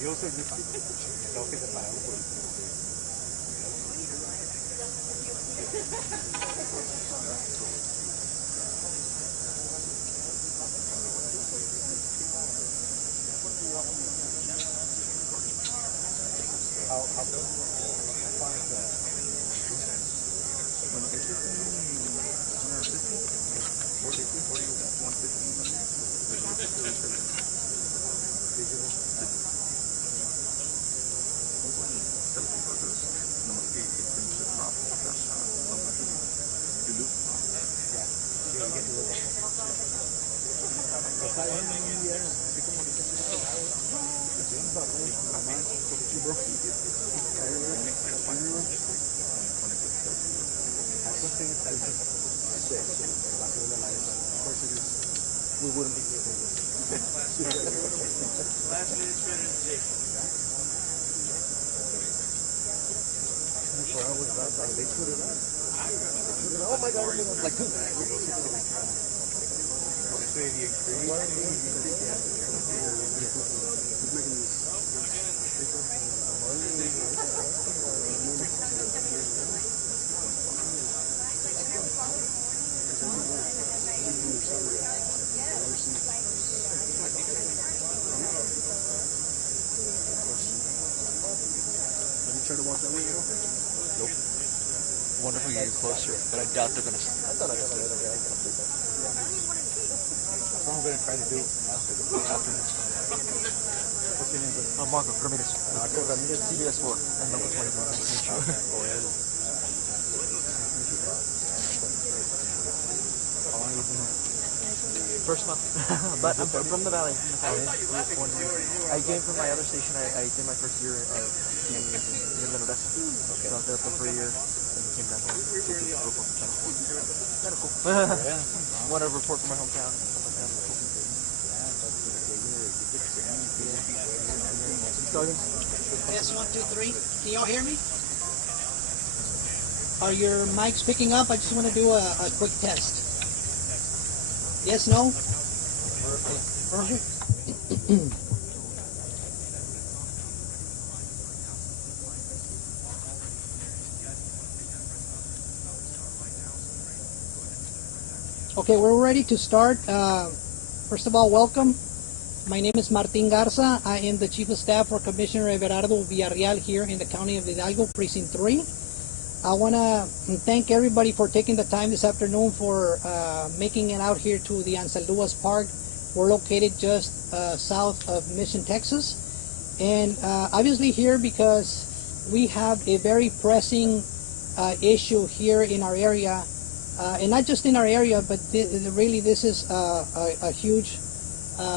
Yo soy tengo que separarlo por we wouldn't be here. Last minute transition. 24 hours like they put it up. Oh my God, like two. Try to walk that way at all? Nope. I wonder if we can get closer, but I doubt they're going to. I thought I got the other guy gonna do that. That's what I'm going to try to do after this. What's your name, buddy? Marco Ramirez. Marco Ramirez. CBS4. And number 23. Nice to meet you. How long have you been here? First month. But I'm from the valley. I came from my other station. I did my first year in Odessa. Okay. So I was there for a year and then came down here to report for Channel 4. Kind of cool. Yeah. Want to report from my hometown and stuff like that. Cool. Yes, 1, 2, 3. Can y'all hear me? Are your mics picking up? I just want to do a quick test. Yes, no? Perfect. Okay, we're ready to start. First of all, welcome. My name is Martin Garza. I am the Chief of Staff for Commissioner Everardo Villarreal here in the County of Hidalgo, Precinct 3. I want to thank everybody for taking the time this afternoon for making it out here to the Ansalduas Park. We're located just south of Mission, Texas. And obviously here because we have a very pressing issue here in our area. And not just in our area, but really this is a huge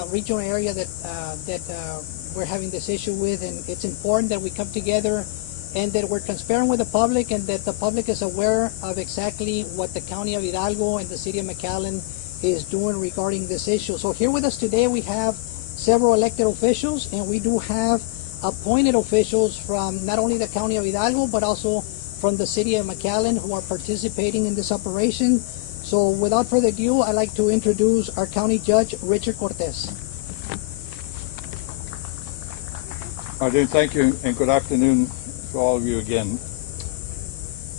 regional area that we're having this issue with. And it's important that we come together and that we're transparent with the public and that the public is aware of exactly what the County of Hidalgo and the City of McAllen is doing regarding this issue. So here with us today we have several elected officials, and we do have appointed officials from not only the County of Hidalgo but also from the City of McAllen who are participating in this operation. So without further ado, I'd like to introduce our County Judge, Richard Cortez. Thank you, and good afternoon to all of you again.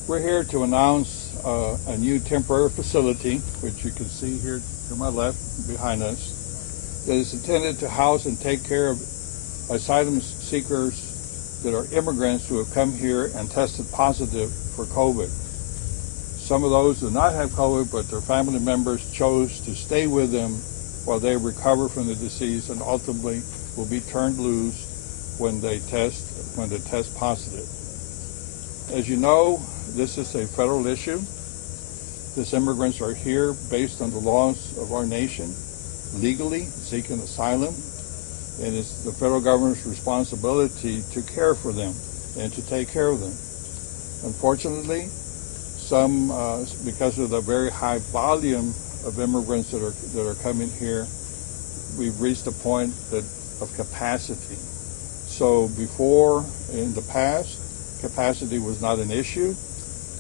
We're here to announce a new temporary facility, which you can see here to my left behind us, that is intended to house and take care of asylum seekers that are immigrants who have come here and tested positive for COVID. Some of those do not have COVID, but their family members chose to stay with them while they recover from the disease and ultimately will be turned loose when they test positive. As you know, this is a federal issue. These immigrants are here based on the laws of our nation, legally seeking asylum, and it's the federal government's responsibility to care for them and to take care of them. Unfortunately, some, because of the very high volume of immigrants that are coming here, we've reached a point of capacity. So before, in the past, capacity was not an issue.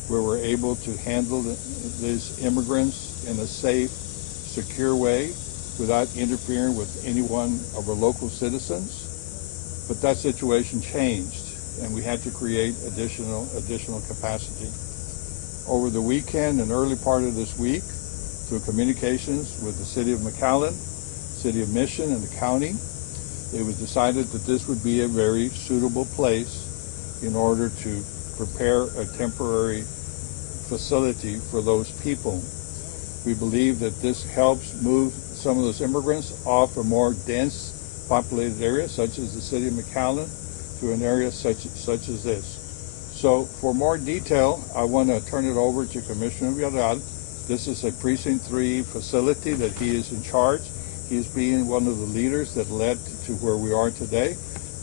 We were able to handle these immigrants in a safe, secure way without interfering with any one of our local citizens. But that situation changed, and we had to create additional capacity. Over the weekend and early part of this week, through communications with the City of McAllen, City of Mission, and the county, it was decided that this would be a very suitable place in order to prepare a temporary facility for those people. We believe that this helps move some of those immigrants off a more dense populated area, such as the City of McAllen, to an area such as this. So for more detail, I want to turn it over to Commissioner Villarreal. This is a Precinct 3 facility that he is in charge. He's being one of the leaders that led to where we are today,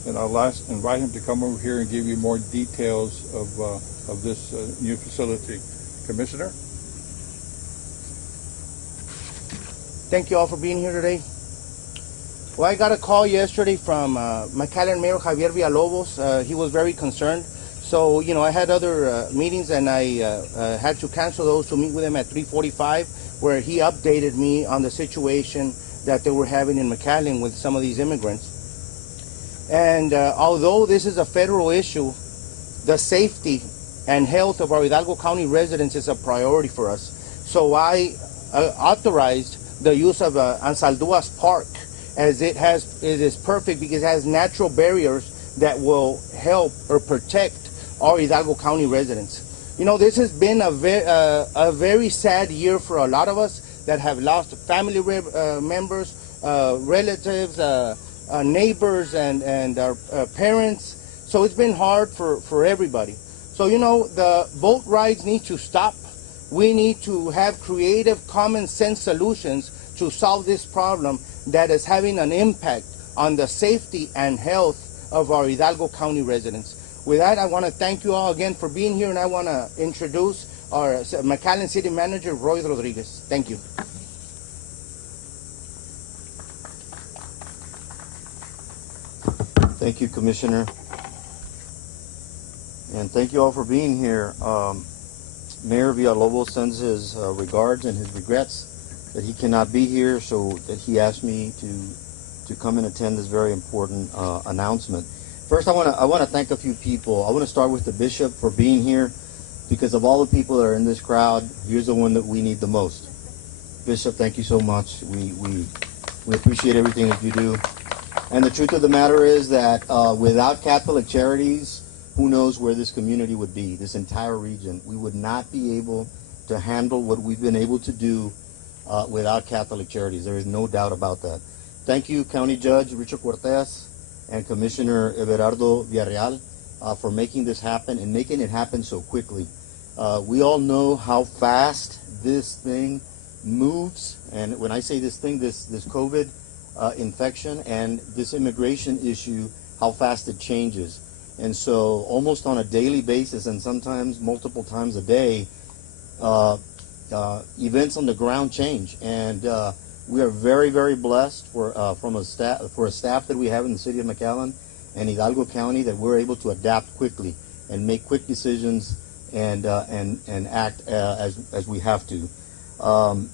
and I'll invite him to come over here and give you more details of this new facility. Commissioner? Thank you all for being here today. Well, I got a call yesterday from McAllen Mayor Javier Villalobos. He was very concerned. So, I had other meetings, and I had to cancel those to meet with him at 3:45, where he updated me on the situation that they were having in McAllen with some of these immigrants. And although this is a federal issue, the safety and health of our Hidalgo County residents is a priority for us. So I authorized the use of Ansalduas Park, as it is perfect because it has natural barriers that will help or protect our Hidalgo County residents. This has been a very sad year for a lot of us that have lost family members, relatives, neighbors, and our parents. So it's been hard for everybody. So, the boat rides need to stop. We need to have creative, common sense solutions to solve this problem that is having an impact on the safety and health of our Hidalgo County residents. With that, I want to thank you all again for being here, and I want to introduce our McAllen City Manager, Roy Rodriguez. Thank you. Thank you, Commissioner. And thank you all for being here. Mayor Villalobos sends his regards and his regrets that he cannot be here, so that he asked me to come and attend this very important announcement. First, I want to thank a few people. I want to start with the Bishop for being here, because of all the people that are in this crowd, here's the one that we need the most. Bishop, thank you so much. We appreciate everything that you do. And the truth of the matter is that without Catholic Charities, who knows where this community would be, this entire region. We would not be able to handle what we've been able to do without Catholic Charities. There is no doubt about that. Thank you, County Judge Richard Cortez and Commissioner Everardo Villarreal for making this happen and making it happen so quickly. We all know how fast this thing moves, and when I say this thing, this COVID infection and this immigration issue, how fast it changes. And so almost on a daily basis, and sometimes multiple times a day, events on the ground change. And we are very, very blessed for a staff that we have in the city of McAllen and Hidalgo County, that we're able to adapt quickly and make quick decisions and act as we have to.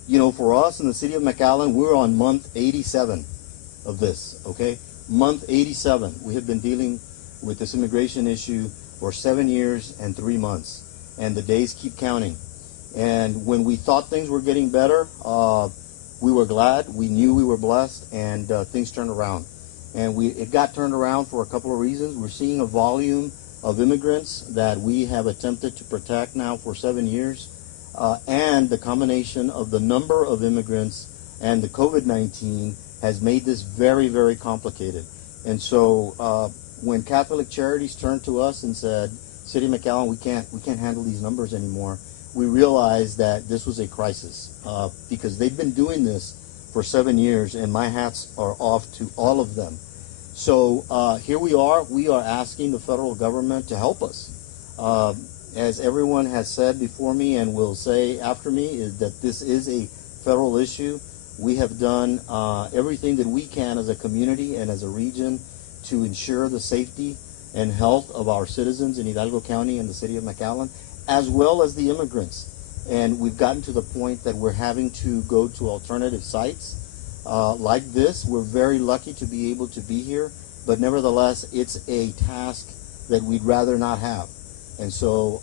You know, for us in the city of McAllen, we're on month 87 of this, okay? Month 87. We have been dealing with this immigration issue for 7 years and 3 months, and the days keep counting. And when we thought things were getting better, we were glad. We knew we were blessed, and things turned around. And it got turned around for a couple of reasons. We're seeing a volume of immigrants that we have attempted to protect now for 7 years, and the combination of the number of immigrants and the COVID-19 has made this very, very complicated. And so when Catholic Charities turned to us and said, City of McAllen, we can't handle these numbers anymore, we realized that this was a crisis, because they've been doing this for 7 years, and my hats are off to all of them. So here we are asking the federal government to help us. As everyone has said before me and will say after me, is that this is a federal issue. We have done everything that we can as a community and as a region to ensure the safety and health of our citizens in Hidalgo County and the city of McAllen, as well as the immigrants. And we've gotten to the point that we're having to go to alternative sites like this. We're very lucky to be able to be here, but nevertheless, it's a task that we'd rather not have. And so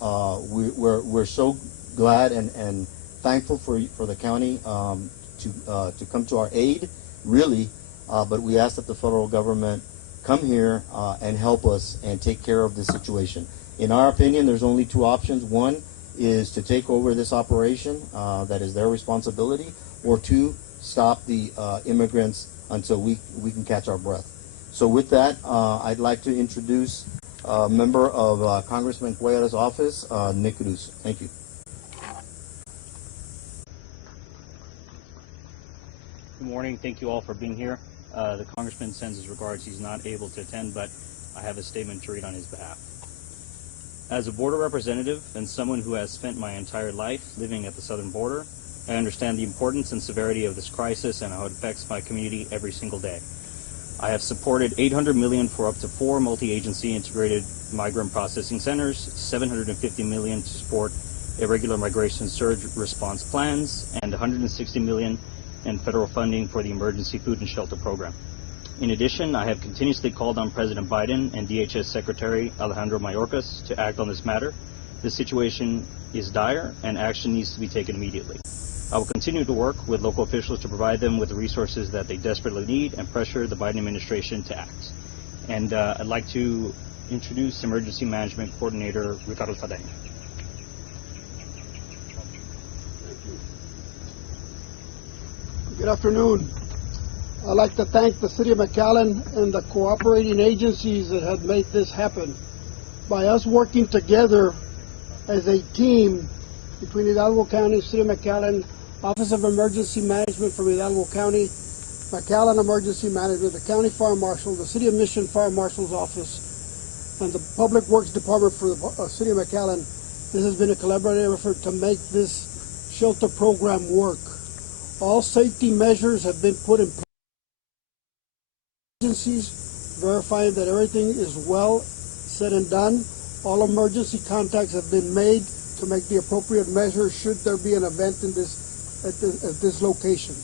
we're so glad and thankful for the county to come to our aid, really. But we ask that the federal government come here and help us and take care of this situation. In our opinion, there's only two options. One is to take over this operation, that is their responsibility, or two, stop the immigrants until we can catch our breath. So with that, I'd like to introduce a member of Congressman Cuellar's office, Nick Cruz. Thank you. Good morning. Thank you all for being here. The Congressman sends his regards. He's not able to attend, but I have a statement to read on his behalf. As a border representative and someone who has spent my entire life living at the southern border, I understand the importance and severity of this crisis and how it affects my community every single day. I have supported $800 million for up to 4 multi-agency integrated migrant processing centers, $750 million to support irregular migration surge response plans, and $160 million in federal funding for the Emergency Food and Shelter Program. In addition, I have continuously called on President Biden and DHS Secretary Alejandro Mayorkas to act on this matter. This situation is dire and action needs to be taken immediately. I will continue to work with local officials to provide them with the resources that they desperately need and pressure the Biden administration to act. And I'd like to introduce Emergency Management Coordinator Ricardo Fadeño. Good afternoon. I'd like to thank the City of McAllen and the cooperating agencies that have made this happen. By us working together as a team between Hidalgo County, City of McAllen, Office of Emergency Management from Hidalgo County, McAllen Emergency Management, the County Fire Marshal, the City of Mission Fire Marshal's Office, and the Public Works Department for the City of McAllen, this has been a collaborative effort to make this shelter program work. All safety measures have been put in place. Agencies verifying that everything is well said and done. All emergency contacts have been made to make the appropriate measures should there be an event in at this location.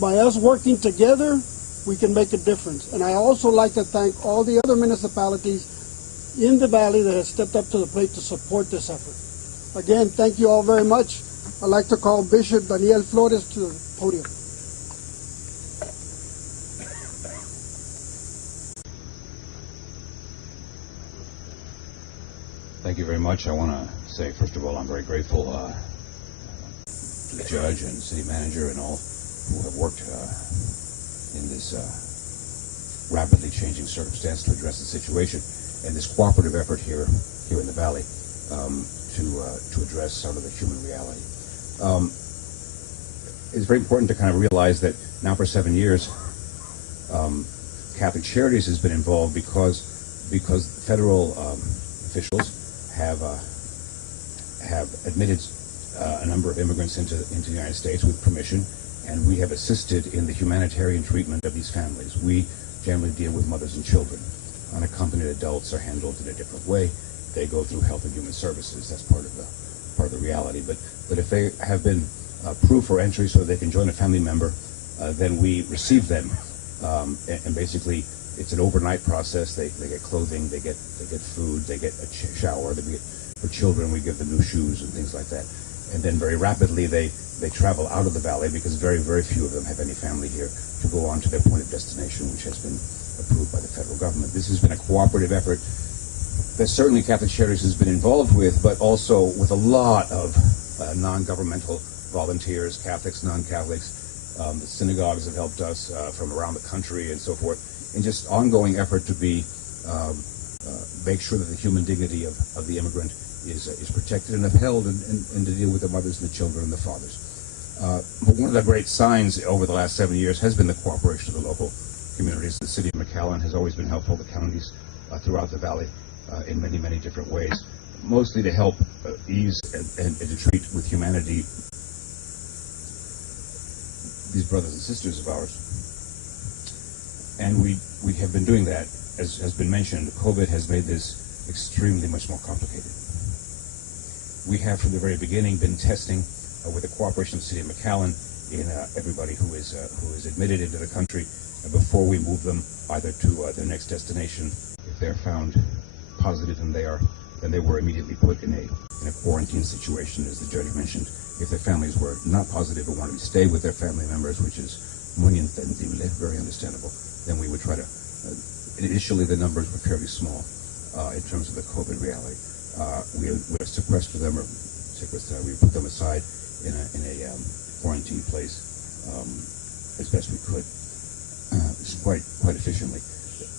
By us working together, we can make a difference. And I also like to thank all the other municipalities in the valley that have stepped up to the plate to support this effort. Again, thank you all very much. I'd like to call Bishop Daniel Flores to the podium. much. I want to say, first of all, I'm very grateful to the judge and city manager and all who have worked in this rapidly changing circumstance to address the situation, and this cooperative effort here in the Valley to address sort of the human reality. It's very important to kind of realize that now for 7 years, Catholic Charities has been involved because federal officials have admitted a number of immigrants into the United States with permission, and we have assisted in the humanitarian treatment of these families. We generally deal with mothers and children. Unaccompanied adults are handled in a different way. They go through Health and Human Services. That's part of the reality. But if they have been approved for entry so that they can join a family member, then we receive them, and basically it's an overnight process. They get clothing, they get food, they get a shower. For children, we give them new shoes and things like that. And then very rapidly they travel out of the Valley, because very, very few of them have any family here, to go on to their point of destination, which has been approved by the federal government. This has been a cooperative effort that certainly Catholic Charities has been involved with, but also with a lot of non-governmental volunteers, Catholics, non-Catholics. The synagogues have helped us from around the country and so forth, in just ongoing effort to make sure that the human dignity of the immigrant is protected and upheld, and to deal with the mothers and the children and the fathers. But one of the great signs over the last 7 years has been the cooperation of the local communities. The city of McAllen has always been helpful. The counties throughout the Valley in many, many different ways, mostly to help ease and to treat with humanity these brothers and sisters of ours. And we have been doing that. As has been mentioned, COVID has made this extremely much more complicated. We have from the very beginning been testing with the cooperation of the city of McAllen in everybody who is admitted into the country before we move them either to their next destination. If they're found positive, then they were immediately put in a quarantine situation, as the judge mentioned. If their families were not positive and wanted to stay with their family members, which is muy entendible, very understandable, then we would try to. Initially, the numbers were fairly small in terms of the COVID reality. We would sequester them, we put them aside in a quarantine place as best we could, quite efficiently.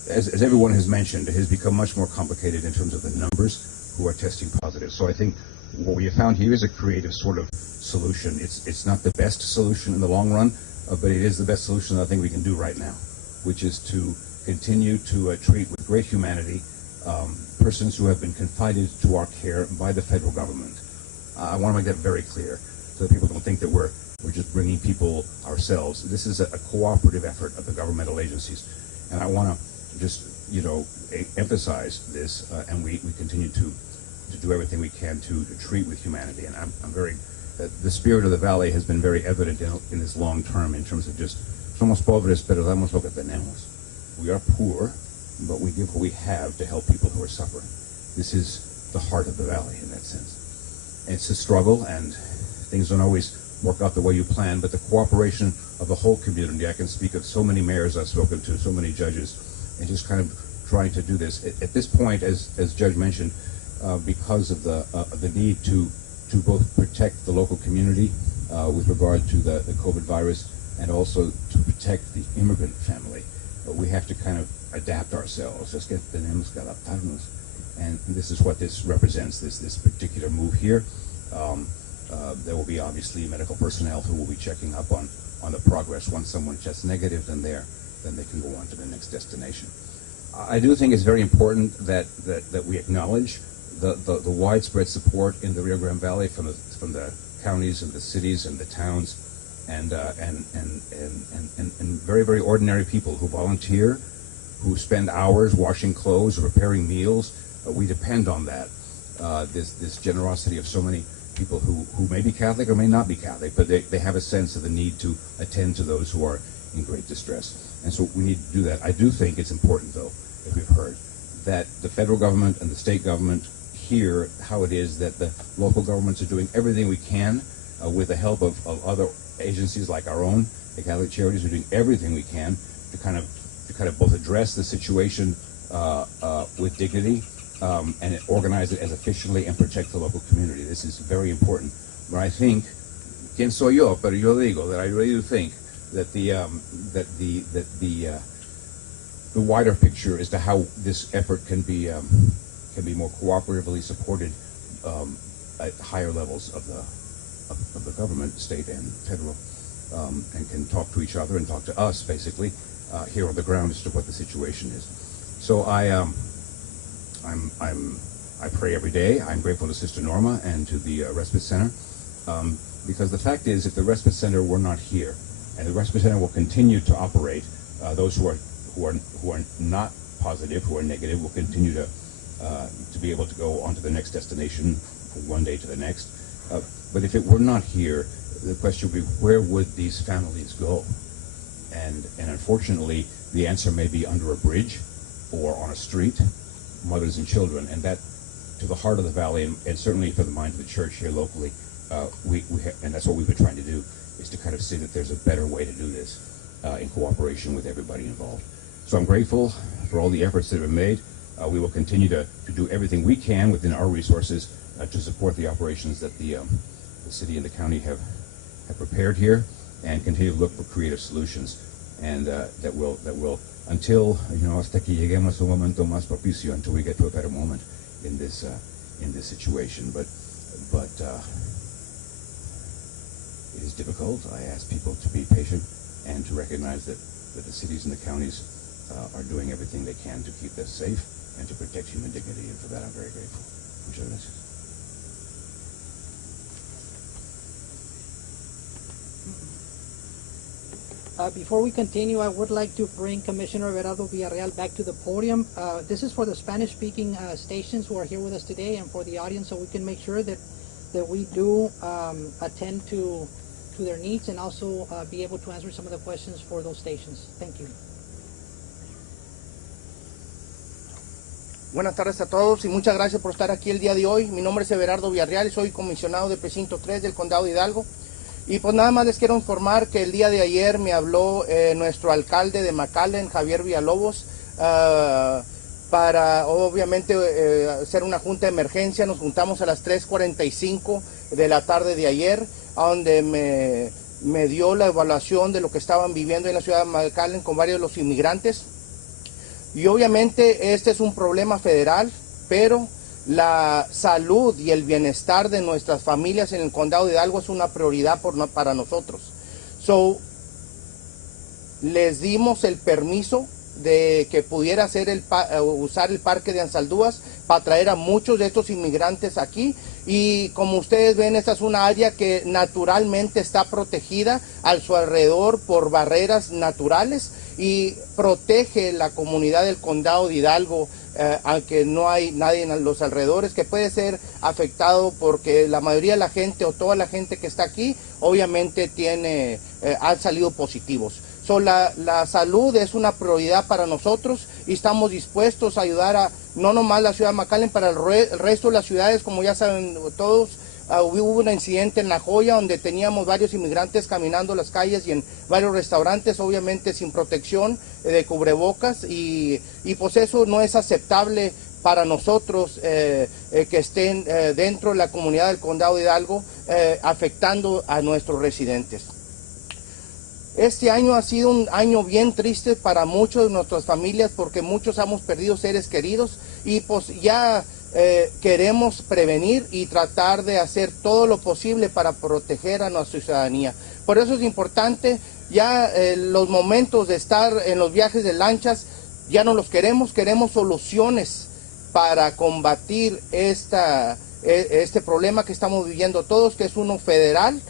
As everyone has mentioned, it has become much more complicated in terms of the numbers who are testing positive. So I think what we have found here is a creative sort of solution. It's not the best solution in the long run, but it is the best solution that I think we can do right now, which is to continue to treat with great humanity persons who have been confided to our care by the federal government. I want to make that very clear so that people don't think that we're just bringing people ourselves. This is a cooperative effort of the governmental agencies, and I want to just emphasize this, and we continue to do everything we can to treat with humanity. And I'm very the spirit of the Valley has been very evident in this long term, in terms of just somos pobres pero damos lo que tenemos. We are poor, but we give what we have to help people who are suffering. This is the heart of the Valley in that sense. And it's a struggle, and things don't always work out the way you plan, but the cooperation of the whole community. I can speak of so many mayors I've spoken to, so many judges, and just kind of trying to do this. At this point, as Judge mentioned, because of the need to both protect the local community with regard to the COVID virus, and also to protect the immigrant family, we have to kind of adapt ourselves. Just tenemos que adaptarnos, and this is what this represents. This particular move here. There will be obviously medical personnel who will be checking up on the progress. Once someone tests negative, then they can go on to the next destination. I do think it's very important that we acknowledge the widespread support in the Rio Grande Valley from the counties and the cities and the towns, and very, very ordinary people who volunteer, who spend hours washing clothes or preparing meals. We depend on that. This generosity of so many people who may be Catholic or may not be Catholic, but they have a sense of the need to attend to those who are in great distress. And so we need to do that. I do think it's important, though, as we've heard, that the federal government and the state government hear how it is that the local governments are doing everything we can with the help of other agencies like our own. The Catholic Charities are doing everything we can to kind of both address the situation with dignity and organize it as efficiently and protect the local community. This is very important. But I think, quien soy yo, pero yo digo that I really do think that the wider picture as to how this effort can be more cooperatively supported at higher levels of the government, state and federal, and can talk to each other and talk to us basically here on the ground as to what the situation is. So I pray every day. I'm grateful to Sister Norma and to the Respite Center, because the fact is, if the Respite Center were not here, and the Respite Center will continue to operate, those who are not positive, who are negative, will continue to be able to go on to the next destination from one day to the next. But if it were not here, the question would be, where would these families go? And unfortunately, the answer may be under a bridge or on a street, mothers and children, and that, to the heart of the valley, and certainly for the mind of the church here locally, and that's what we've been trying to do, is to kind of see that there's a better way to do this in cooperation with everybody involved. So I'm grateful for all the efforts that have been made. We will continue to do everything we can within our resources to support the operations that the city and the county have prepared here, and continue to look for creative solutions, and that will until, hasta que lleguemos a un momento más propicio, until we get to a better moment in this situation. But it is difficult. I ask people to be patient and to recognize that the cities and the counties are doing everything they can to keep us safe and to protect human dignity, and for that I'm very grateful. Muchas gracias. Before we continue, I would like to bring Commissioner Everardo Villarreal back to the podium. This is for the Spanish-speaking stations who are here with us today, and for the audience, so we can make sure that we do attend to their needs, and also be able to answer some of the questions for those stations. Thank you. Buenas tardes a todos y muchas gracias por estar aquí el día de hoy. Mi nombre es Everardo Villarreal y soy comisionado del precinto 3 del Condado de Hidalgo. Y pues nada más les quiero informar que el día de ayer me habló nuestro alcalde de McAllen, Javier Villalobos, para obviamente hacer una junta de emergencia. Nos juntamos a las 3:45 de la tarde de ayer, a donde me dio la evaluación de lo que estaban viviendo en la ciudad de McAllen con varios de los inmigrantes. Y obviamente este es un problema federal, pero la salud y el bienestar de nuestras familias en el condado de Hidalgo es una prioridad para nosotros. Les dimos el permiso de que pudiera usar el parque de Ansaldúas para traer a muchos de estos inmigrantes aquí, y como ustedes ven, esta es una área que naturalmente está protegida a su alrededor por barreras naturales y protege la comunidad del condado de Hidalgo, aunque no hay nadie en los alrededores que puede ser afectado, porque la mayoría de la gente o toda la gente que está aquí obviamente han salido positivos. La salud es una prioridad para nosotros y estamos dispuestos a ayudar no nomás la ciudad de McAllen, para el resto de las ciudades. Como ya saben todos, hubo un incidente en La Joya donde teníamos varios inmigrantes caminando las calles y en varios restaurantes, obviamente sin protección de cubrebocas, y pues eso no es aceptable para nosotros, que estén dentro de la comunidad del condado de Hidalgo, afectando a nuestros residentes. Este año ha sido un año bien triste para muchos de nuestras familias, porque muchos hemos perdido seres queridos, y pues ya queremos prevenir y tratar de hacer todo lo posible para proteger a nuestra ciudadanía. Por eso es importante, ya los momentos de estar en los viajes de lanchas ya no los queremos soluciones para combatir este problema que estamos viviendo todos, que es uno federal,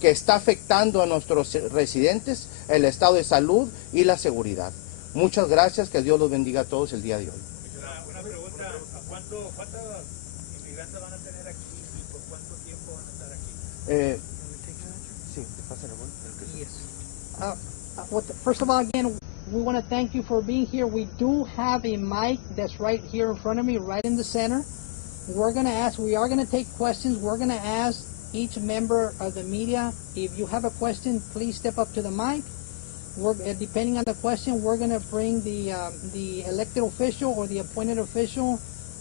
que está afectando a nuestros residentes, el estado de salud y la seguridad. Muchas gracias, que Dios los bendiga a todos el día de hoy. Una pregunta, ¿cuántos inmigrantes van a tener aquí y por cuánto tiempo van a estar aquí? Sí, pásale, First of all, again, we want to thank you for being here. We do have a mic that's right here in front of me, right in the center. We are going to take questions. We're going to ask each member of the media, if you have a question, please step up to the mic. Depending on the question, we're going to bring the elected official or the appointed official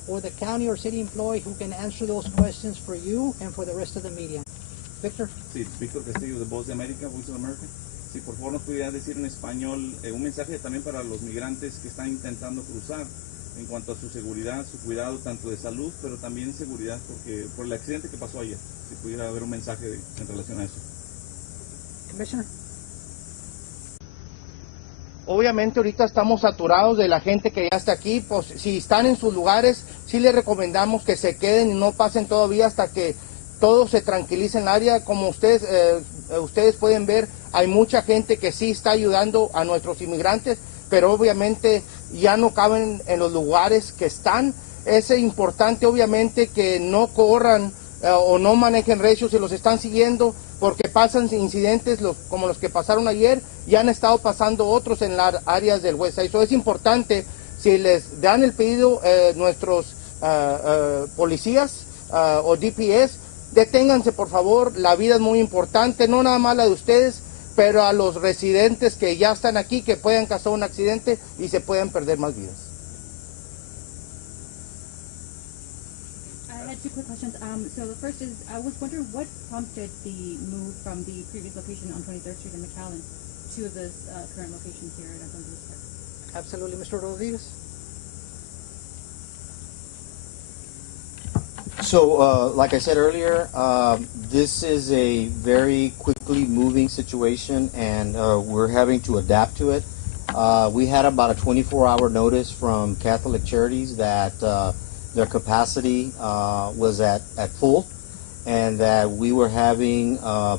or the county or city employee who can answer those questions for you and for the rest of the media. Victor? Sí, Víctor Castillo de Voz de América, Voice of America. Si por favor nos pudiera decir en español un mensaje también para los migrantes que están intentando cruzar en cuanto a su seguridad, su cuidado tanto de salud, pero también seguridad por el accidente que pasó ayer. Si pudiera haber un mensaje en relación a eso. Commissioner? Obviamente ahorita estamos saturados de la gente que ya está aquí, pues si están en sus lugares, sí les recomendamos que se queden y no pasen todavía hasta que todo se tranquilice en el área. Como ustedes pueden ver, hay mucha gente que sí está ayudando a nuestros inmigrantes, pero obviamente ya no caben en los lugares que están. Es importante obviamente que no corran o no manejen recios si los están siguiendo, porque pasan incidentes como los que pasaron ayer y han estado pasando otros en las áreas del West Side. Eso es importante, si les dan el pedido nuestros policías o DPS, deténganse por favor, la vida es muy importante, no nada más la de ustedes, pero a los residentes que ya están aquí, que puedan causar un accidente y se pueden perder más vidas. I had two quick questions. So the first is, I was wondering what prompted the move from the previous location on 23rd Street in McAllen to this current location here at Antonio Park? Absolutely, Mr. Rodriguez. So, like I said earlier, this is a very quickly moving situation, and we're having to adapt to it. We had about a 24-hour notice from Catholic Charities that their capacity was at full, and that we were having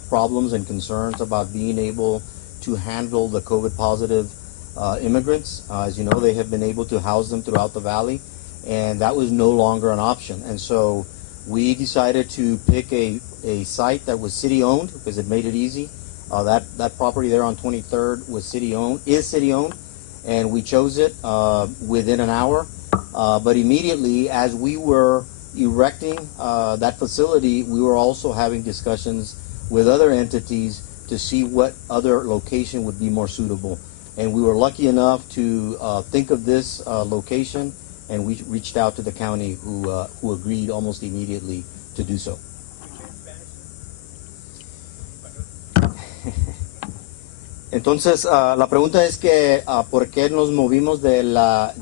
problems and concerns about being able to handle the COVID-positive immigrants. As you know, they have been able to house them throughout the valley, and that was no longer an option. And so we decided to pick a site that was city-owned because it made it easy. That property there on 23rd was city-owned, and we chose it within an hour. But immediately, as we were erecting that facility, we were also having discussions with other entities to see what other location would be more suitable. And we were lucky enough to think of this location, and we reached out to the county, who agreed almost immediately to do so. Entonces, la pregunta es que ¿por qué nos movimos de la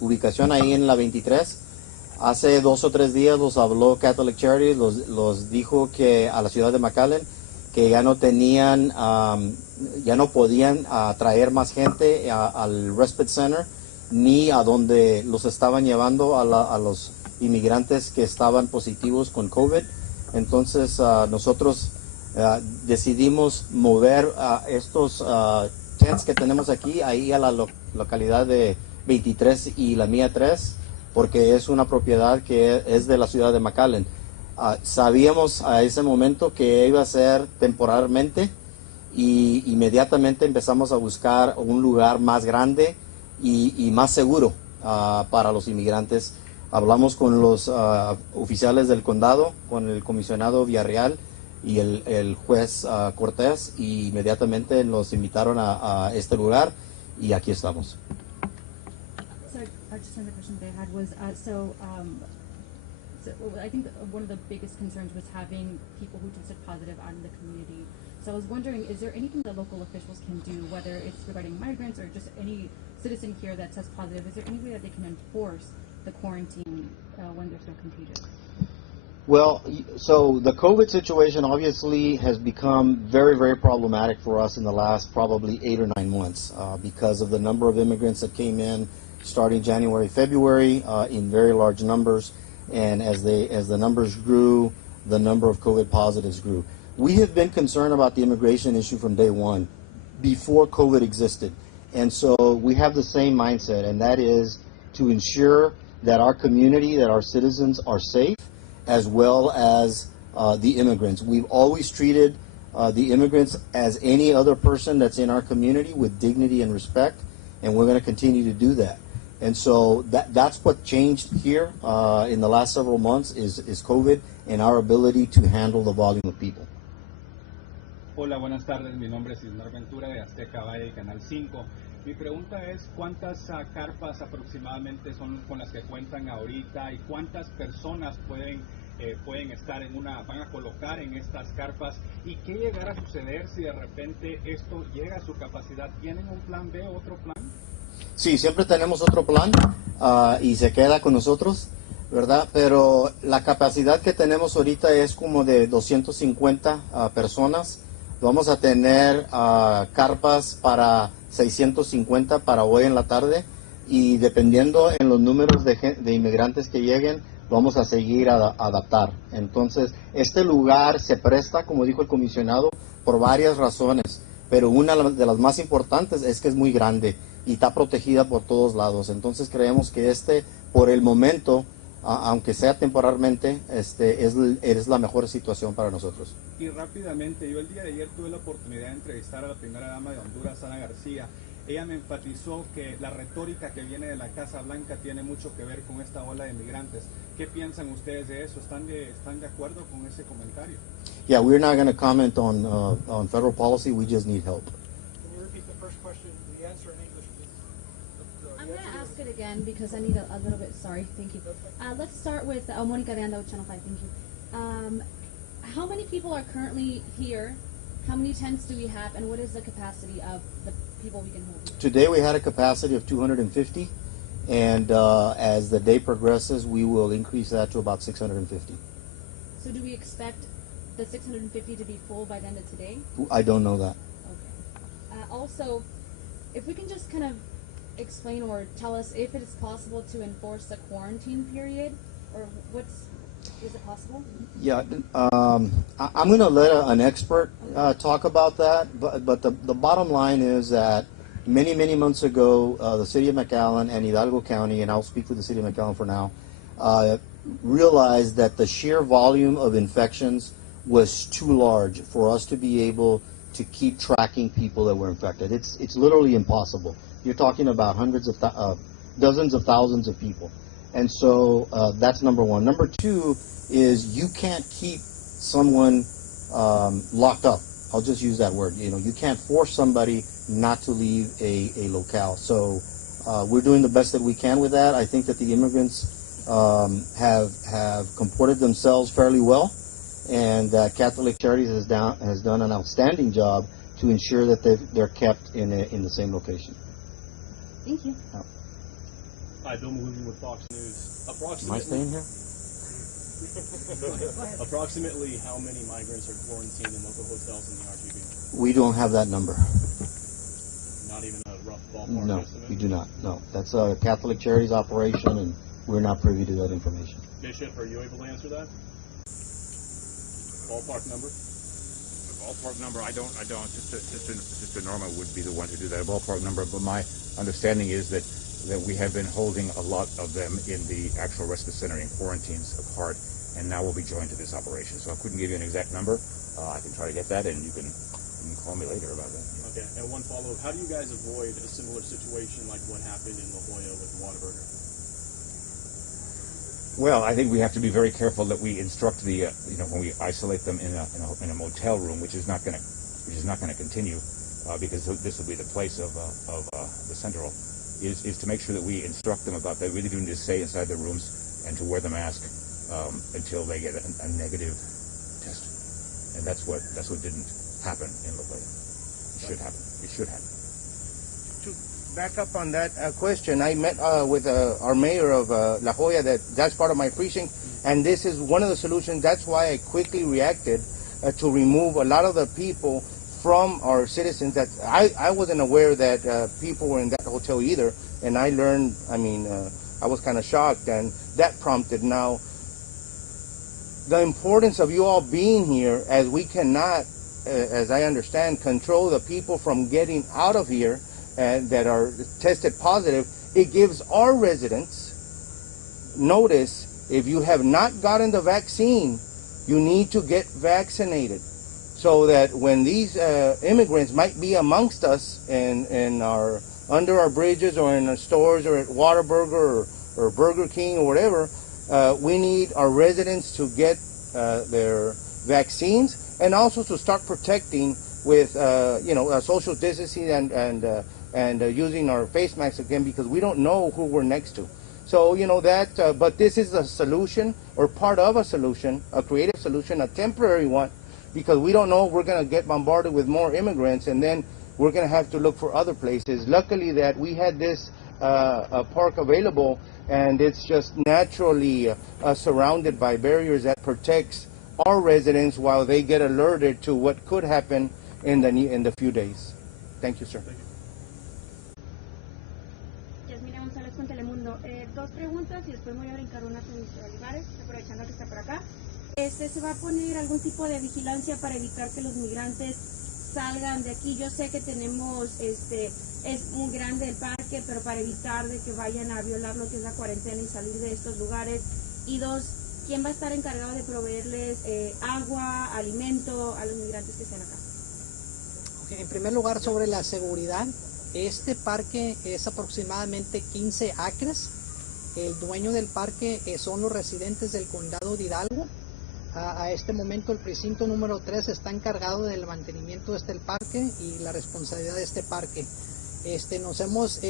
ubicación ahí en la 23? Hace 2 o 3 días los habló Catholic Charities, los dijo que a la ciudad de McAllen, que ya no tenían, ya no podían traer más gente al Respite Center, ni a donde los estaban llevando a los inmigrantes que estaban positivos con COVID. Entonces nosotros decidimos mover estos tents que tenemos aquí ahí a la localidad de 23 y la mía 3, porque es una propiedad que es de la ciudad de McAllen. Sabíamos a ese momento que iba a ser temporalmente, y inmediatamente empezamos a buscar un lugar más grande y más seguro para los inmigrantes. Hablamos con los oficiales del condado, con el comisionado Villarreal y el juez Cortés, y inmediatamente nos invitaron a este lugar, y aquí estamos. So, just another question that I had was, so I think one of the biggest concerns was having people who tested positive out in the community. So I was wondering, is there anything that local officials can do, whether it's regarding migrants or just any citizen here that tests positive? Is there any way that they can enforce the quarantine when there's no contagion? Well, so the COVID situation obviously has become very, very problematic for us in the last probably 8 or 9 months because of the number of immigrants that came in starting January, February in very large numbers, and as the numbers grew, the number of COVID positives grew. We have been concerned about the immigration issue from day one, before COVID existed, and so we have the same mindset, and that is to ensure that our community, that our citizens are safe, as well as the immigrants. We've always treated the immigrants as any other person that's in our community with dignity and respect, and we're going to continue to do that. And so that's what changed here in the last several months is COVID and our ability to handle the volume of people. Hola, buenas tardes. Mi nombre es Ismar Ventura de Azteca Valle y Canal 5. Mi pregunta es cuántas carpas aproximadamente son con las que cuentan ahorita y cuántas personas pueden estar van a colocar en estas carpas y qué llegará a suceder si de repente esto llega a su capacidad. ¿Tienen un plan B, otro plan? Sí, siempre tenemos otro plan y se queda con nosotros, ¿verdad? Pero la capacidad que tenemos ahorita es como de 250 personas. Vamos a tener carpas para 650 para hoy en la tarde y dependiendo en los números de inmigrantes que lleguen, vamos a seguir a adaptar. Entonces, este lugar se presta, como dijo el comisionado, por varias razones, pero una de las más importantes es que es muy grande y está protegida por todos lados. Entonces, creemos que por el momento, aunque sea temporalmente, es la mejor situación para nosotros. Y rápidamente, yo el día de ayer tuve la oportunidad de entrevistar a la primera dama de Honduras, Ana García. Ella me enfatizó que la retórica que viene de la Casa Blanca tiene mucho que ver con esta ola de migrantes. ¿Qué piensan ustedes de eso? ¿Están de acuerdo con ese comentario? Yeah, we're not going to comment on federal policy. We just need help. Can you repeat the first question, the answer in English, please? I'm going to ask it again because I need a little bit, sorry, thank you. Let's start with Monica de Anda with Channel 5, thank you. How many people are currently here? How many tents do we have, and what is the capacity of the people we can hold here? Today we had a capacity of 250, and as the day progresses, we will increase that to about 650. So do we expect the 650 to be full by the end of today? I don't know that. Okay. Also, if we can just kind of explain or tell us if it is possible to enforce the quarantine period, or is it possible? Yeah, I'm going to let an expert talk about that, but the bottom line is that many months ago, the city of McAllen and Hidalgo County, and I'll speak for the city of McAllen for now, realized that the sheer volume of infections was too large for us to be able to keep tracking people that were infected. It's literally impossible. You're talking about dozens of thousands of people. And so that's number one. Number two is you can't keep someone locked up. I'll just use that word. You can't force somebody not to leave a locale. So we're doing the best that we can with that. I think that the immigrants have comported themselves fairly well, and Catholic Charities has done an outstanding job to ensure that they're kept in the same location. Thank you. Hi, Bill Maloogian with Fox News. Am I staying here? Approximately how many migrants are quarantined in local hotels in the RGB? We don't have that number. Not even a rough ballpark No, estimate? we do not. No, that's a Catholic Charities operation, and we're not privy to that information. Bishop, are you able to answer that? Ballpark number? The ballpark number, I don't. Sister Norma would be the one to do that ballpark number, but my understanding is that we have been holding a lot of them in the actual respite center in quarantines apart, and now we'll be joined to this operation. So I couldn't give you an exact number. I can try to get that, and you can call me later about that. Okay, and one follow-up. How do you guys avoid a similar situation like what happened in La Jolla with Whataburger? Well, I think we have to be very careful that we instruct the, when we isolate them in a motel room, which is not going to continue, because this will be the place of the Central. Is to make sure that we instruct them about they really do need to stay inside their rooms and to wear the mask until they get a negative test, and that's what didn't happen in La Jolla. It should happen. It should happen. To back up on that question, I met with our mayor of La Jolla. That's part of my precinct, and this is one of the solutions. That's why I quickly reacted to remove a lot of the people from our citizens. That I wasn't aware that people were in that hotel either, and I learned, I was kind of shocked, and that prompted now the importance of you all being here, as we cannot, as I understand, control the people from getting out of here that are tested positive. It gives our residents notice, if you have not gotten the vaccine, you need to get vaccinated, so that when these immigrants might be amongst us in our under our bridges or in our stores or at Whataburger or Burger King or whatever, we need our residents to get their vaccines, and also to start protecting with social distancing and and using our face masks again, because we don't know who we're next to. So, you know, but this is a solution, or part of a solution, a creative solution, a temporary one, because we don't know, we're going to get bombarded with more immigrants, and then we're going to have to look for other places. Luckily that we had this park available, and it's just naturally surrounded by barriers that protects our residents while they get alerted to what could happen in the few days. Thank you, sir. Con Telemundo. Dos preguntas y después voy a brincar una con Mr. Olivares, aprovechando que está por acá. ¿Se va a poner algún tipo de vigilancia para evitar que los migrantes salgan de aquí? Yo sé que tenemos, es muy grande el parque, pero para evitar de que vayan a violar lo que es la cuarentena y salir de estos lugares. Y dos, ¿quién va a estar encargado de proveerles agua, alimento a los migrantes que estén acá? Okay, en primer lugar, sobre la seguridad. Este parque es aproximadamente 15 acres. El dueño del parque son los residentes del condado de Hidalgo. A este momento el precinto número 3 está encargado del mantenimiento de este parque y la responsabilidad de este parque. Estamos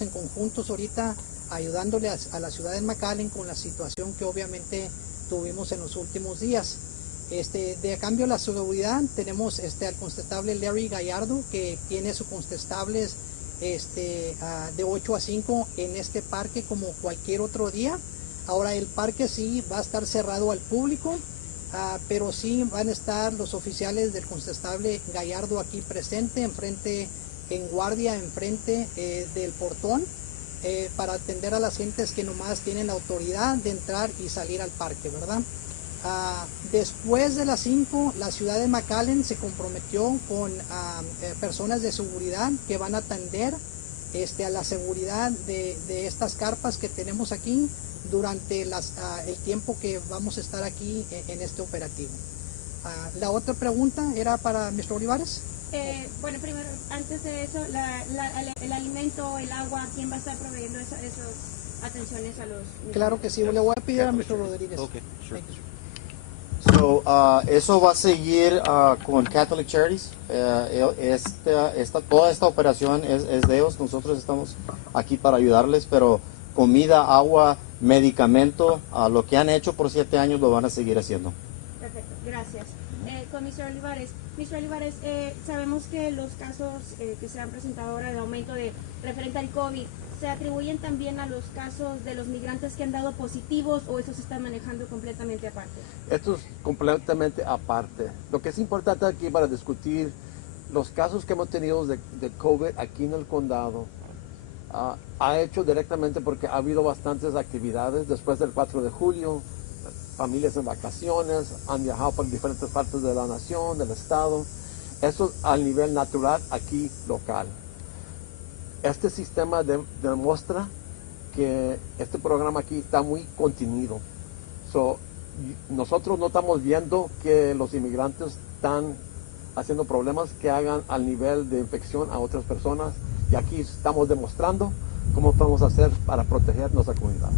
en conjuntos ahorita ayudándole a la ciudad de McAllen con la situación que obviamente tuvimos en los últimos días. De cambio a la seguridad tenemos al constable Larry Gallardo, que tiene sus constables de 8 a 5 en este parque como cualquier otro día. Ahora el parque sí va a estar cerrado al público, pero sí van a estar los oficiales del constable Gallardo aquí presente, en guardia enfrente del portón, para atender a las gentes que nomás tienen la autoridad de entrar y salir al parque, ¿verdad? Después de las 5, la ciudad de McAllen se comprometió con personas de seguridad que van a atender a la seguridad de estas carpas que tenemos aquí durante el tiempo que vamos a estar aquí en este operativo. La otra pregunta era para Mr. Olivares. Bueno, primero, antes de eso, el alimento, el agua, ¿quién va a estar proveyendo esas atenciones a los migrantes? Claro que sí, le voy a pedir a Mr. Rodríguez. Okay, sure. So, eso va a seguir con Catholic Charities. Toda esta operación es de ellos. Nosotros estamos aquí para ayudarles, pero comida, agua, medicamento, lo que han hecho por 7 años lo van a seguir haciendo. Perfecto, gracias. Con Mr. Olivares. Mr. Olivares, sabemos que los casos que se han presentado ahora de aumento referente al COVID se atribuyen también a los casos de los migrantes que han dado positivos, o eso se está manejando completamente aparte. Esto es completamente aparte. Lo que es importante aquí para discutir los casos que hemos tenido de COVID aquí en el condado, ha hecho directamente porque ha habido bastantes actividades después del 4 de julio, familias en vacaciones, han viajado por diferentes partes de la nación, del estado. Eso al nivel natural aquí local. Este sistema demuestra que este programa aquí está muy contenido. Nosotros no estamos viendo que los inmigrantes están haciendo problemas que hagan al nivel de infección a otras personas, y aquí estamos demostrando cómo podemos hacer para proteger nuestra comunidad.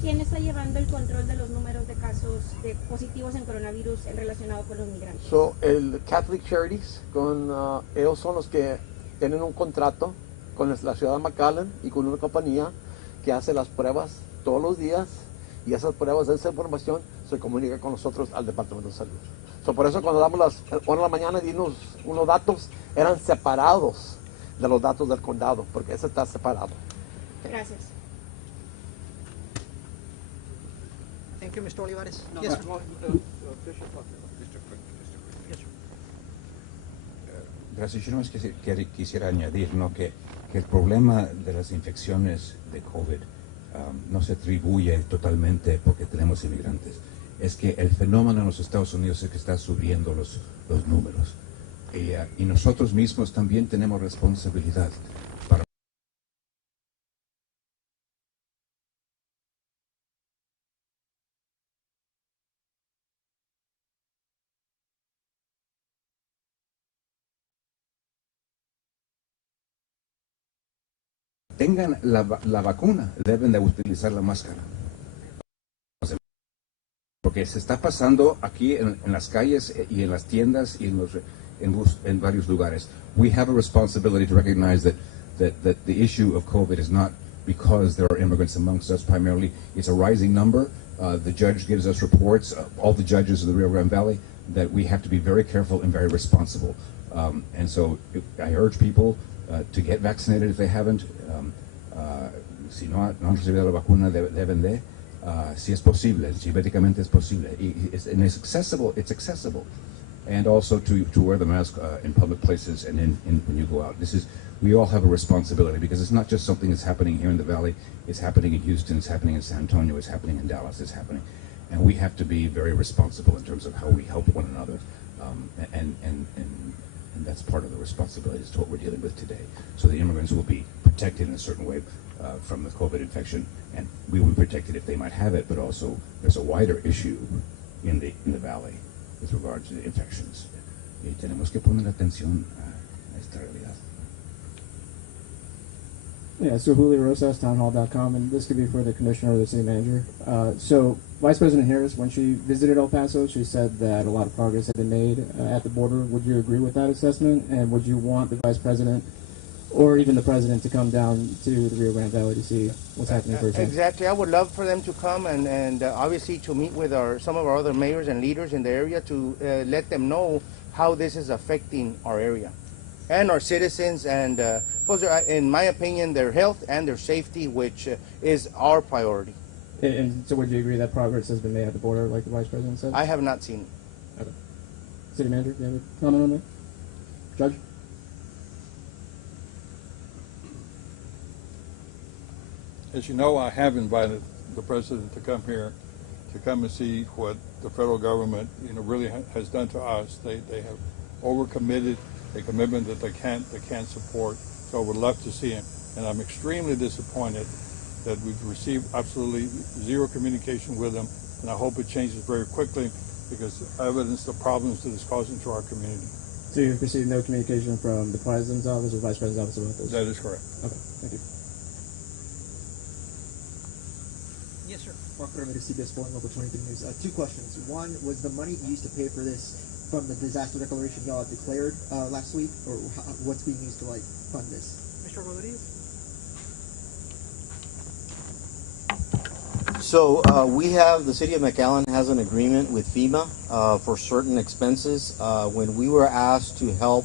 ¿Quién está llevando el control de los números de casos de positivos en coronavirus relacionado con los migrantes? El Catholic Charities, ellos son los que tienen un contrato con la ciudad de McAllen y con una compañía que hace las pruebas todos los días, y esas pruebas, esa información se comunica con nosotros al Departamento de Salud. Por eso cuando damos las 1 de la mañana y unos datos, eran separados de los datos del condado, porque ese está separado. Gracias. Thank you, Mr. Olivares. No, Yes, no, Gracias. Yo nomás quisiera añadir, ¿no?, que el problema de las infecciones de COVID no se atribuye totalmente porque tenemos inmigrantes. Es que el fenómeno en los Estados Unidos es que está subiendo los números. Y nosotros mismos también tenemos responsabilidad para tengan la vacuna, deben de utilizar la máscara. Porque se está pasando aquí en las calles y en las tiendas y en varios lugares. We have a responsibility to recognize that the issue of COVID is not because there are immigrants amongst us primarily. It's a rising number. The judge gives us reports, all the judges of the Rio Grande Valley, that we have to be very careful and very responsible. And so I urge people to get vaccinated if they haven't. Si no han recibido la vacuna, deben de. Si es posible, si médicamente es posible. And it's accessible. And also to wear the mask in public places and when you go out. We all have a responsibility, because it's not just something that's happening here in the Valley. It's happening in Houston, it's happening in San Antonio, it's happening in Dallas, it's happening. And we have to be very responsible in terms of how we help one another. And that's part of the responsibility to what we're dealing with today. So the immigrants will be protected in a certain way from the COVID infection, and we will be protected if they might have it, but also there's a wider issue in the Valley with regards to the infections. Y tenemos que poner atención a esta realidad. Yeah, so Julio Rosas, townhall.com, and this could be for the commissioner or the city manager. So Vice President Harris, when she visited El Paso, she said that a lot of progress had been made at the border. Would you agree with that assessment? And would you want the Vice President or even the President to come down to the Rio Grande Valley to see what's happening firsthand? Exactly. I would love for them to come and obviously to meet with some of our other mayors and leaders in the area to let them know how this is affecting our area and our citizens, and in my opinion, their health and their safety, which is our priority. And so would you agree that progress has been made at the border, like the Vice President said? I have not seen it. Okay. City Manager, do you have a comment on that? Judge? As you know, I have invited the President to come here, to come and see what the federal government, really has done to us. They have overcommitted a commitment that they can't support. So I would love to see him, and I'm extremely disappointed that we've received absolutely zero communication with them, and I hope it changes very quickly, because evidence the problems that it's causing to our community. So you've received no communication from the President's office or Vice President's office about this? That is correct. Okay, thank you. Yes, sir. Mark Ramirez, CBS 4 and Local 23 News. Two questions. One, was the money used to pay for this from the disaster declaration y'all declared last week, or what's being used to fund this? Mr. Rodriguez? So the city of McAllen has an agreement with FEMA for certain expenses. When we were asked to help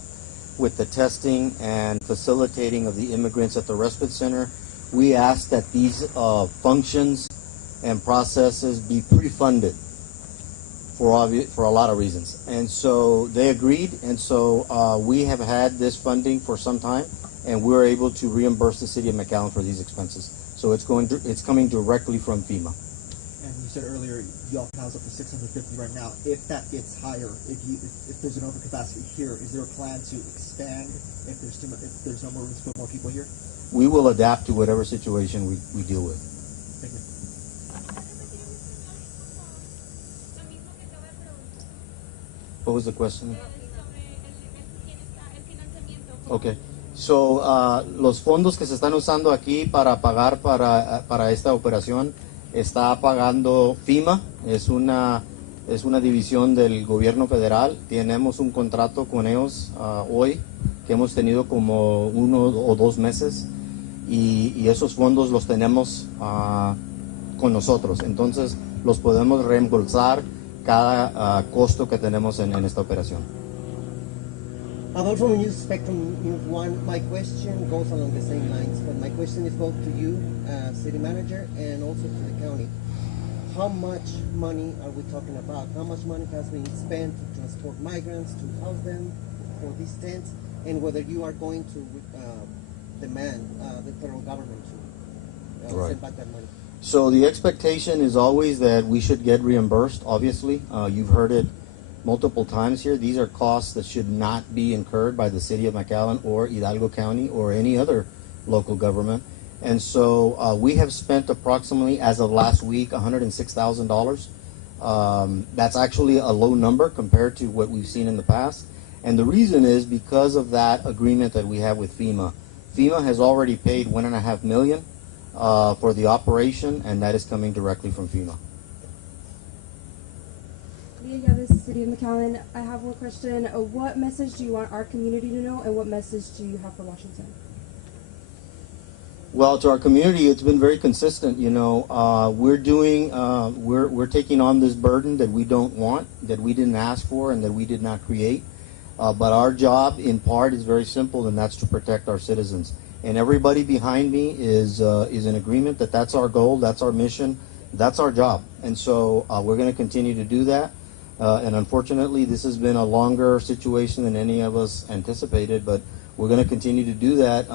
with the testing and facilitating of the immigrants at the respite center, we asked that these functions and processes be pre-funded for a lot of reasons. And so they agreed, and so we have had this funding for some time, and we're able to reimburse the city of McAllen for these expenses. So it's coming directly from FEMA. And you said earlier y'all can house up to 650 right now. If that gets higher, if there's an overcapacity here, is there a plan to expand if there's no more room to put more people here? We will adapt to whatever situation we deal with. Thank you. What was the question? Okay. So, los fondos que se están usando aquí para pagar para esta operación está pagando FEMA. Es una división del gobierno federal. Tenemos un contrato con ellos hoy que hemos tenido como 1 o 2 meses, y esos fondos los tenemos con nosotros. Entonces los podemos reembolsar cada costo que tenemos en esta operación. Adolfo Muñoz, Spectrum News 1. My question goes along the same lines, but my question is both to you, city manager, and also to the county. How much money are we talking about? How much money has been spent to transport migrants, to house them for these tents, and whether you are going to demand the federal government to send back that money? So the expectation is always that we should get reimbursed, obviously. You've heard it multiple times here. These are costs that should not be incurred by the city of McAllen or Hidalgo County or any other local government. And so we have spent approximately, as of last week, $106,000. That's actually a low number compared to what we've seen in the past. And the reason is because of that agreement that we have with FEMA. FEMA has already paid $1.5 million for the operation, and that is coming directly from FEMA. Leah Yaves, City of McAllen. I have one question. What message do you want our community to know, and what message do you have for Washington? Well, to our community, it's been very consistent. You know, we're taking on this burden that we don't want, that we didn't ask for, and that we did not create. But our job, in part, is very simple, and that's to protect our citizens. And everybody behind me is in agreement that that's our goal, that's our mission, that's our job. And so we're going to continue to do that. And unfortunately, this has been a longer situation than any of us anticipated, but we're going to continue to do that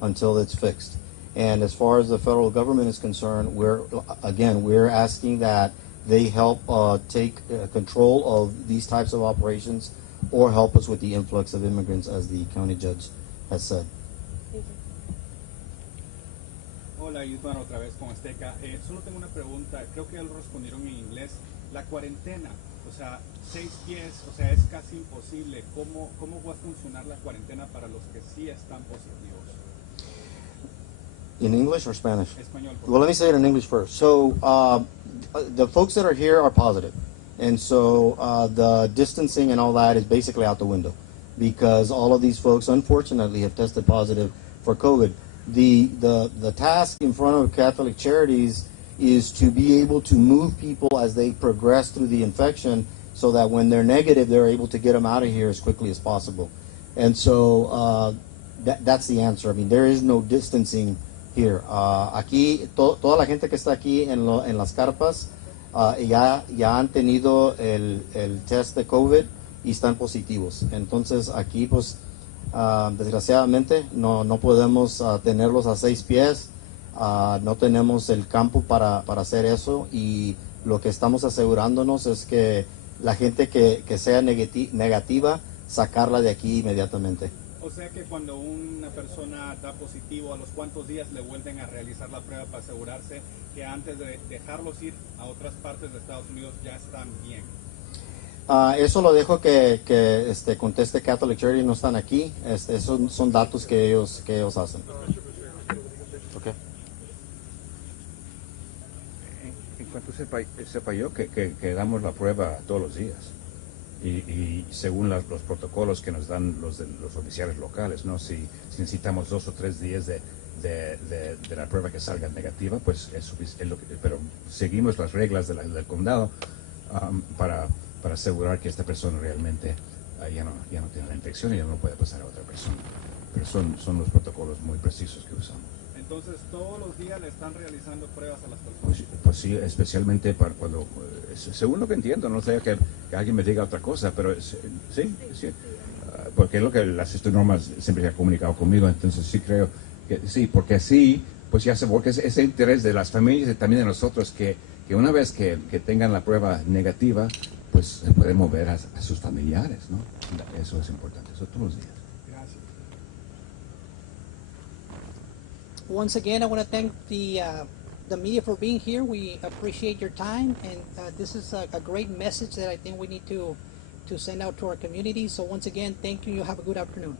until it's fixed. And as far as the federal government is concerned, we're asking that they help take control of these types of operations or help us with the influx of immigrants, as the county judge has said. Hola, Ismar, otra vez con Azteca. Solo tengo una pregunta, creo que ya lo respondieron en inglés. La cuarentena, o sea, 6 pies, o sea, es casi imposible. ¿Cómo va a funcionar la cuarentena para los que sí están positivos? In English or Spanish? Español. Well, let me say it in English first. So the folks that are here are positive. And so the distancing and all that is basically out the window because all of these folks, unfortunately, have tested positive for COVID. The task in front of Catholic Charities is to be able to move people as they progress through the infection so that when they're negative, they're able to get them out of here as quickly as possible. And so that's the answer. I mean, there is no distancing here. Aquí, toda la gente que está aquí en las carpas ya han tenido el test de COVID y están positivos. Entonces aquí pues desgraciadamente no podemos tenerlos a 6 pies, no tenemos el campo para hacer eso y lo que estamos asegurándonos es que la gente que sea negativa, sacarla de aquí inmediatamente. O sea que cuando una persona da positivo, ¿a los cuántos días le vuelven a realizar la prueba para asegurarse que antes de dejarlos ir a otras partes de Estados Unidos ya están bien? Eso lo dejo que conteste Catholic Charity, no están aquí. Esos son datos que ellos hacen. Okay. En cuanto sepa yo que damos la prueba todos los días. Y según los protocolos que nos dan los oficiales locales, ¿no? Si necesitamos 2 o 3 días de la prueba que salga negativa, pues es suficiente. Pero seguimos las reglas del condado para asegurar que esta persona realmente ya no tiene la infección y ya no puede pasar a otra persona. Pero son los protocolos muy precisos que usamos. Entonces, todos los días le están realizando pruebas a las personas. Pues sí, especialmente para cuando, según lo que entiendo, no sé que alguien me diga otra cosa, pero sí, porque es lo que la Sister Norma siempre ha comunicado conmigo, entonces sí creo que sí, porque así, pues ya se porque es ese interés de las familias y también de nosotros que una vez que tengan la prueba negativa, pues se pueden mover a sus familiares, ¿no? Eso es importante, eso todos los días. Once again, I want to thank the media for being here. We appreciate your time, and this is a great message that I think we need to send out to our community. So once again, thank you. You have a good afternoon.